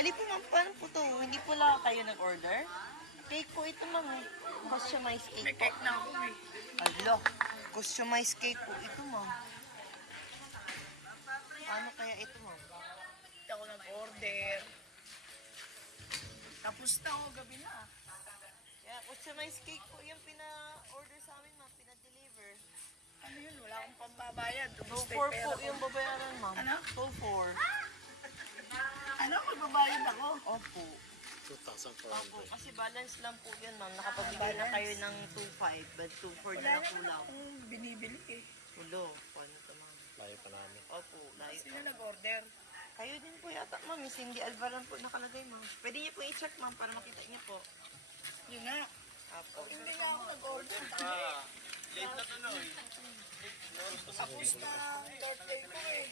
Bali po ma'am, paano po to? Hindi po lang kayo nag-order? Cake po ito ma'am. Customized May cake po. cake na ako eh. Alo, customized cake po ito ma'am. Paano kaya ito ma'am? Hindi ako nag-order. Tapos na ako, gabi na. Kaya customized cake po yung pina-order sa amin ma'am, pina-deliver. Ano yun? Wala akong pambabayad. Ubus na 2-4 yung po pera ko. yung babayaran ma'am. Ano? 2-4. Ano? Magbabayad ako? Opo. 2,400. Opo, kasi balance lang po yun ma'am. Nakapabigay na kayo ng 2-5, but 2-4 Wala na naman nakulang. akong binibili eh. Ulo, paano ito ma'am? Layo pa namin. Opo, layo Sino pa. nag-order? Kayo din po yata ma'am, Miss Cindy Alvaran po nakalagay ma'am. Pwede niyo po i-check ma'am para makita niyo po. Yun nga. Opo. Hindi nga ako nag-order. Late na tuloy. Tapos na ang birthday ko eh.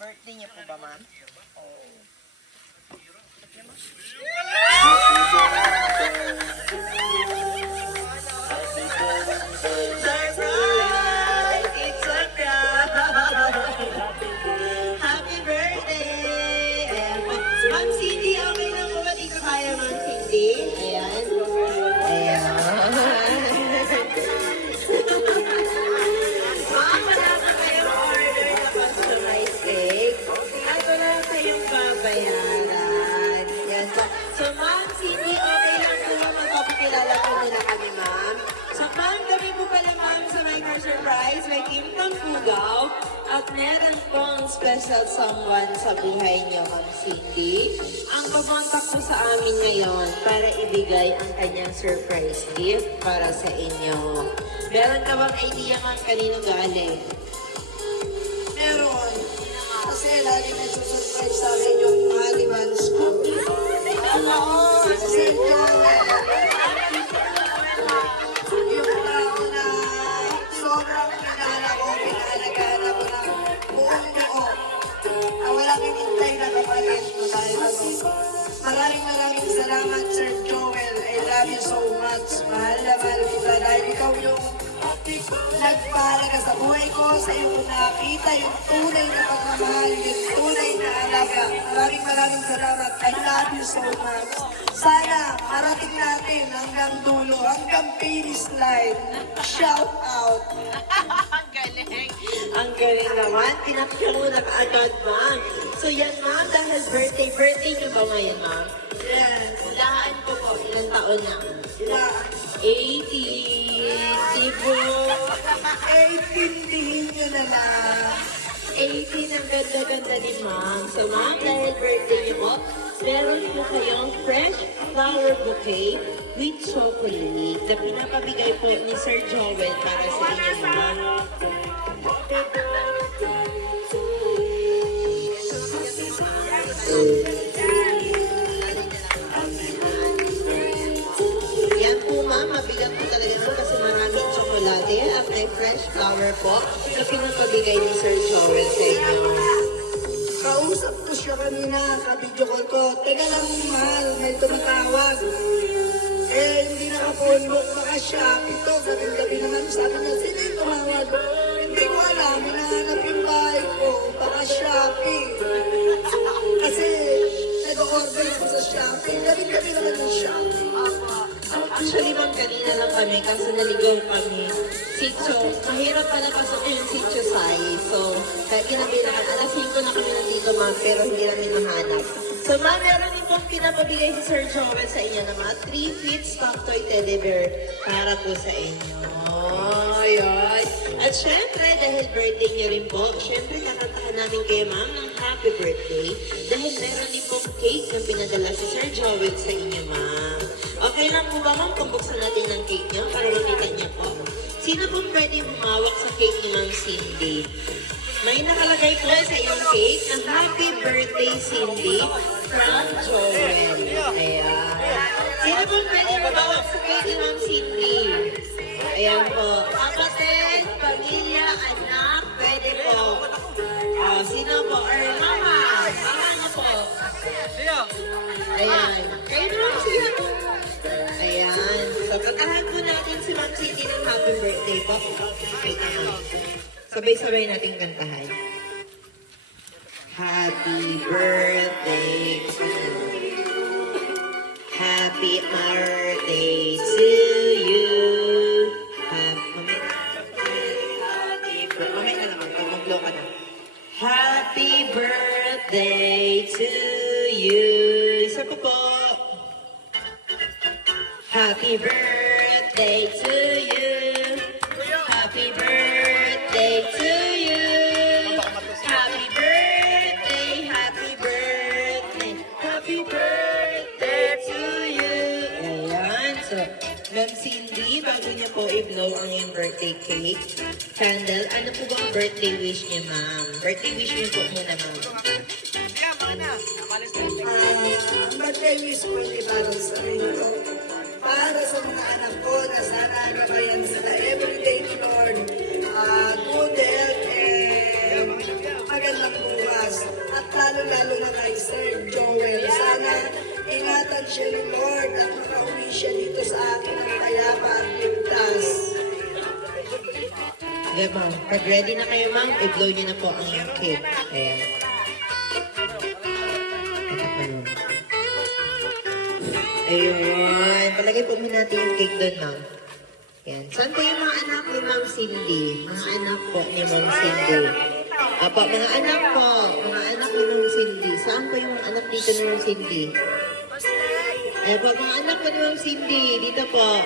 Birthday niyo po ba ma'am? Surprise! It's a crowd! Happy birthday! Ayan po. Ma'am Cindy, okay lang po ba dito kaya Ma'am Cindy? Ayan. Ayan. Ma'am, wala po kayong order na customized cake. Ito na kayong babayaran. Yan po. So, Ma'am Cindy, okay lang po ba magpapakilala po muna kami, Ma'am? So, Ma'am, kami po pala, Ma'am, sa Micro Surprise. May team from Cugao. At meron pong special someone sa buhay niyo, Ma'am Cindy. Ang papuntak po sa amin ngayon para ibigay ang kanyang surprise gift para sa inyo. Meron ka bang idea, Ma'am, kanino galing? Meron. Kasi lagi nagsusurprise sa akin yung mahal ni Vans ko. Kasi yung tao na sobrang pinala ko, pinalagaan ako ng buong buo. Walang hinintay na kapalit mo dahil ano. Maraming salamat, Sir Joel. I love you so much. Mahal na mahal kita dahil ikaw yung nagpahalaga sa buhay ko. Sa iyo ko nakita yung tunay na pagmamahal, yung tunay na alaga. Maraming salamat. I love you so much. Sana marating natin hanggang dulo, hanggang finish line. Shout out. Ang galing! Ang galing naman. Pinakita mo na kaagad, ma'am. So yan, ma'am, dahil birthday niyo ba ngayon, ma'am? Yes. Hulaan ko po, ilang taon na? Yeah. 80. Tibo. Tindihin nyo na lang. 18, ang ganda-ganda ni ma'am. So, ma'am, dahil birthday niyo po, meron po kayong fresh flower bouquet with chocolate na pinapabigay po ni Sir Joel para sa inyo, ma'am. Yan po, ma'am. Mabigat po talaga ito kasi maraming tsokolate at may fresh flower po na pinapabigay ni Sir Joel sa inyo. Kausap ko siya kanina, ka-video call ko. Teka lang, mahal, may tumatawag. Hindi naka-phonebook, baka Shopee to. Gabi naman, sabi niya, sino yung tumawag? Hindi ko alam, hinahanap yung bahay ko. Baka Shopee. Kasi, nag-order ko sa Shopee. Gabi naman yung Shopee. Actually, ma'am, kanina lang kami kasi naligaw kami. Sitio, mahirap pala pasok yung sitio size. So, kaya ginabilangan, alas 5 na kami nandito, ma'am, pero hindi namin nahanap. So, ma'am, meron din pong pinapabigay si Sir Joel sa inyo na mga 3 feet stock toy teddy bear para po sa inyo. Ayan. At syempre, dahil birthday niyo rin po, syempre kakantahan namin kayo, ma'am, ng happy birthday. Dahil meron din pong cake na pinadala si Sir Joel sa inyo, ma'am. Okay lang po ba, ma'am, kung buksan natin ng cake niyo para makita niyo po? Sino pong pwede humawak sa cake ni Ma'am Cindy? May nakalagay po sa iyong cake na Happy Birthday, Cindy, from Joel. Ayan. Sino pong pwede humawak sa cake ni Ma'am Cindy? Ayan po. Kapatid, pamilya, anak, pwede po. Sino po? Or mama? Mama na po. Ayan. Kayo naman sila po. Ayan. So, kantahan po natin si Ma'am Cindy ng happy birthday po. Sabay-sabay natin kantahan. Happy birthday. Happy birthday to you. Mamaya na naman, pag mag-blow ka na. Happy birthday to you. Isa pa po. Happy birthday to you. Happy birthday to you. Happy birthday, happy birthday, happy birthday to you. Ayan, so, Ma'am Cindy, bago niya po i-blow ang iyong birthday cake, candle, ano po ba ang birthday wish niya, ma'am? Birthday wish niyo po muna, ma'am. Ang birthday wish ko ay para sa inyo. Para sa mga anak ko na sana gabayan sila everyday ni Lord. Good health and magandang bukas. At lalo-lalo na kay Sir Joel. Sana ingatan siya ni Lord at makauwi siya dito sa akin ng kayapa at ligtas. Okay, ma'am. Pag ready na kayo, ma'am, i-blow niyo na po ang iyong cake. Ayan. Ito po yun. Ayun. Palagay po muna natin yung cake doon, ma'am. Ayan. Saan po yung mga anak ni Ma'am Cindy? Mga anak po ni Ma'am Cindy. Apo, mga anak po. Mga anak ni Ma'am Cindy. Saan po yung mga anak dito ni Ma'am Cindy? Ayan po, mga anak po ni Ma'am Cindy. Dito po.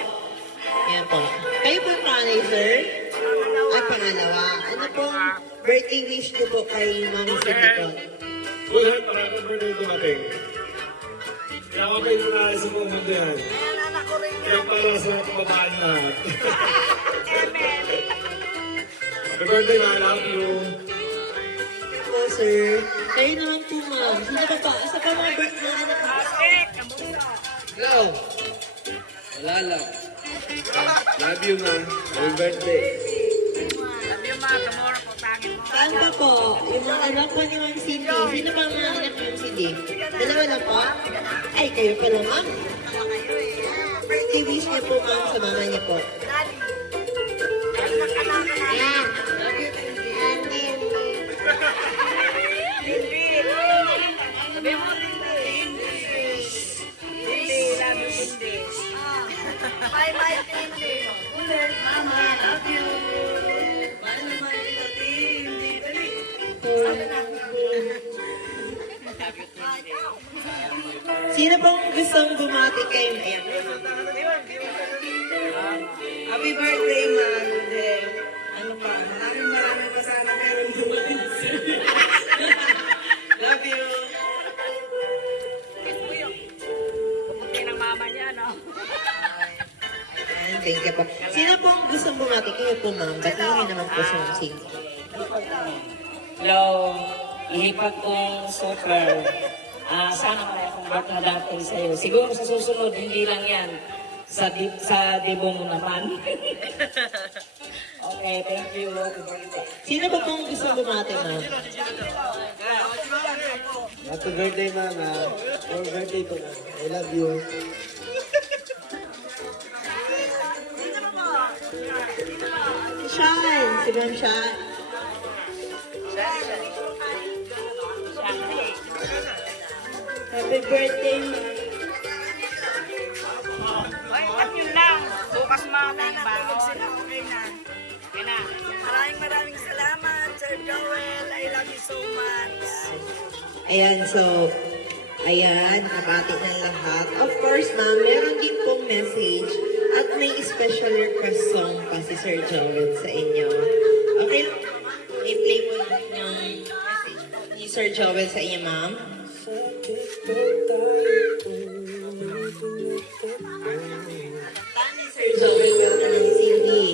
Ayan po. Kayo po yung panganay, sir? Ay, pangalawa. Ano pong birthday wish ko po kay Ma'am Cindy po? Good heart, maraming birthday dumating. Kaya ako kayo na sa mundo yan. Kaya para sa kabataan lahat. Happy birthday, I love you. Po, sir. Kayo naman po, ma'am. Sino pa pa? Isa pa mga birthday na anak mo? Hello. Wala lang. Love you, ma. Happy birthday. Saan pa po? Yung mga anak po ni Ma'am Cindy. Sino pa ang mga anak ni Ma'am Cindy? Dalawa na po? Ay, kayo pala, ma'am. Birthday wish niya po, ma'am, sa mama niya po. Yeah. Bye bye, Cindy. Mama, love you. Bye naman, Cindy. Sino pong gustong bumati kayo? Ayan. Happy birthday, man. Ano pa? Maraming pa sana meron dumating. Love you. Ayan, thank you po. Sino pong gustong bumati kayo po, ma'am? Batiin naman po sa Ma'am Cindy. Hello, ihipag kong super. Sana kaya akong ba't nadating sa'yo. Siguro sa susunod, hindi lang yan. Sa debo mo naman. Okay, thank you. Happy birthday. Sino pa pong gustong bumati, ma'am? Happy birthday, mama. Happy birthday po. I love you. Sean! Si Ma'am Sean. Happy birthday, ma'am. Maraming salamat, Sir Joel. I love you so much. Ayan, so, ayan, nakabati ng lahat. Of course, ma'am, meron din pong message at may special request song pa si Sir Joel sa inyo. Okay lang, i-play po yung message po ni Sir Joel sa inyo, ma'am. Sir Joel, welcome ng Cindy.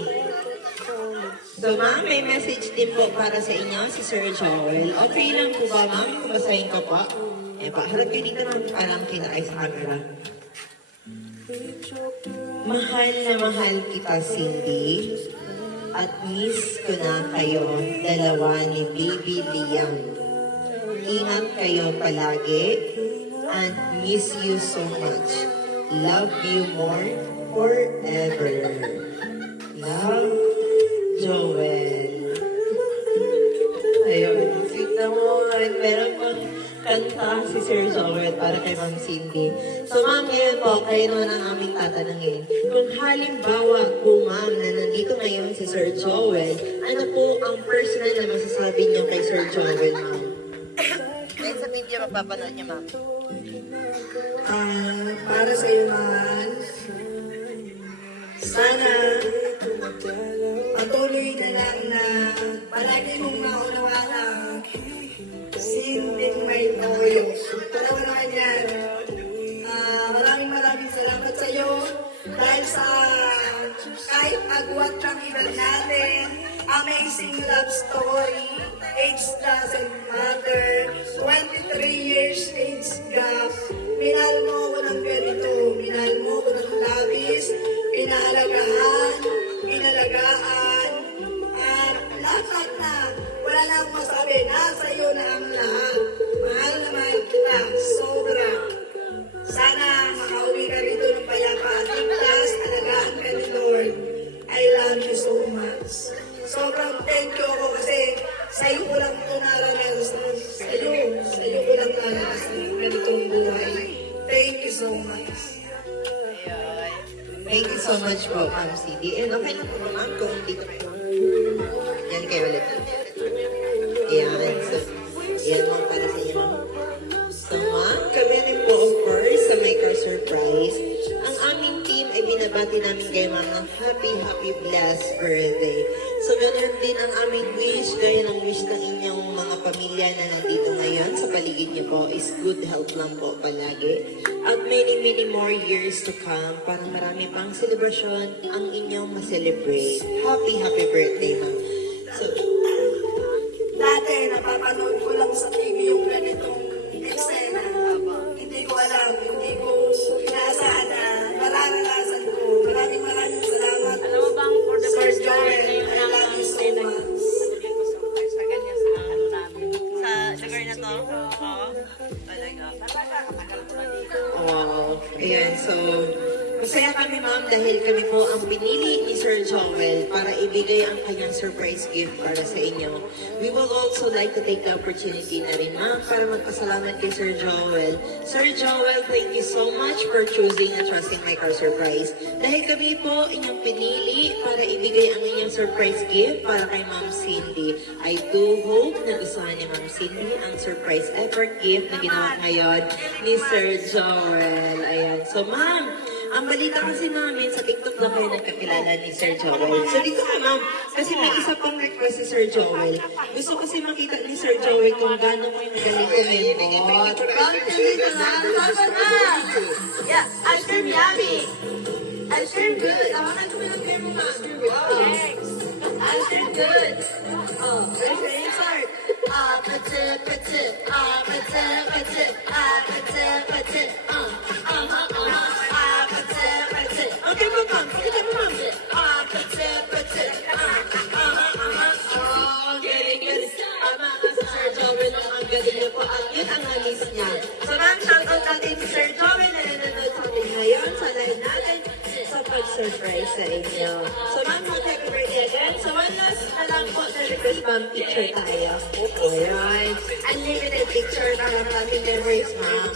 So, ma'am, may message din po para sa inyo si Sir Joel. Okay lang po ba, ma'am? Kung basahin ko po. Eh, pa, harap kayo dito, ma'am, parang kinakay sa camera. Mahal na mahal kita, Cindy. At miss ko na kayo, dalawa ni Baby Liam. Ingat kayo palagi. And miss you so much. Love you more forever. Love, Joel. Ayun, sweet naman. Meron pang kanta si Sir Joel para kay Ma'am Cindy. So ma'am, ngayon po, kayo naman ang aming tatanungin. Kung halimbawa po ma'am na nandito ngayon si Sir Joel, ano po ang personal na masasabi niyo kay Sir Joel, ma'am? Dahil sa video mapapanood niya, ma'am. Para sa iyo, mahal, sana patuloy na lang na palagi mong maunawaan ang sinding may toyo. Dalawa naman yan. Maraming salamat sa iyo dahil sa kahit agwat ng iba natin, amazing love story. Age doesn't matter. 23 years age gap. Minahal mo ako ng ganito. Minahal mo ako ng labis. Pinahalagahan. Pinalagaan. At lahat na. Wala na akong masabi. Nasa iyo na ang lahat. Mahal naman kita. Sobra. Sana makauwi ka rito ng payapa at ligtas. Alagaan ka ni Lord. I love you so much. Sobrang thank you ako kasi sa iyo ko lang ito naranasan. Sa iyo ko lang naranasan yung ganitong buhay. Thank you so much. Thank you so much po, Ma'am Cindy. And okay lang po, ma'am, kung hindi ko kayo. Yan kayo ulit. Ayan. So, yan ma'am para sa inyo, ma'am. So, ma'am, kami rin po, of course, sa Make Our Surprise. Ang aming team ay binabati namin kayo, ma'am, ng happy, blessed birthday. So, ganyan din ang aming wish, gaya ng wish ng inyong mga pamilya na nandito ngayon sa paligid niyo po is good health lang po palagi. At many more years to come para marami pang celebration ang inyong ma-celebrate. Happy birthday, ma'am. So, Dati, napapanood ko lang sa TV yung ganitong eksena. Hindi ko alam, hindi ko inaasahan na mararanasan ko. Maraming salamat. Alam mo bang for the Sir first time Joel, ngayon I love you so much. sa ganyan sa ano namin. Sa lugar na to? Oo. Talaga. Matagal ko na dito. wow. Ayan, so, masaya kami, ma'am, dahil kami po ang pinili ni Sir Joel para ibigay ang kanyang surprise gift para sa inyo. We will also like to take the opportunity na rin, ma'am, para magpasalamat kay Sir Joel. Sir Joel, thank you so much for choosing and trusting My Car Surprise. Dahil kami po inyong pinili para ibigay ang inyong surprise gift para kay Ma'am Cindy. I do hope na gustuhan ni Ma'am Cindy ang surprise effort gift na ginawa ngayon ni Sir Joel. Ayan. So, ma'am, ang balita kasi namin sa TikTok na kayo nagkakilala ni Sir Joel. So dito ka, ma'am, kasi may isa pang request si Sir Joel. Gusto kasi makita ni Sir Joel kung gaano kayo magaling kumembot. Yeah, ice cream yummy. Ice cream good. I want to come in the cream room. Thanks. Ice cream good. Oh, ready, start. Petit. Petit. Okay po, ma'am. Pakita mo, ma'am. Galing. Mga sa Sir Joel, ang galing niyo po. At yun ang halis niya. So, ma'am, shoutout natin si Sir Joel na nanonood sa atin ngayon. Salahin natin sa pag-surprise sa inyo. So, ma'am, happy birthday again. So, one last na lang po na request, ma'am, picture tayo. Ayan. Unlimited picture para sa ating memories, ma'am.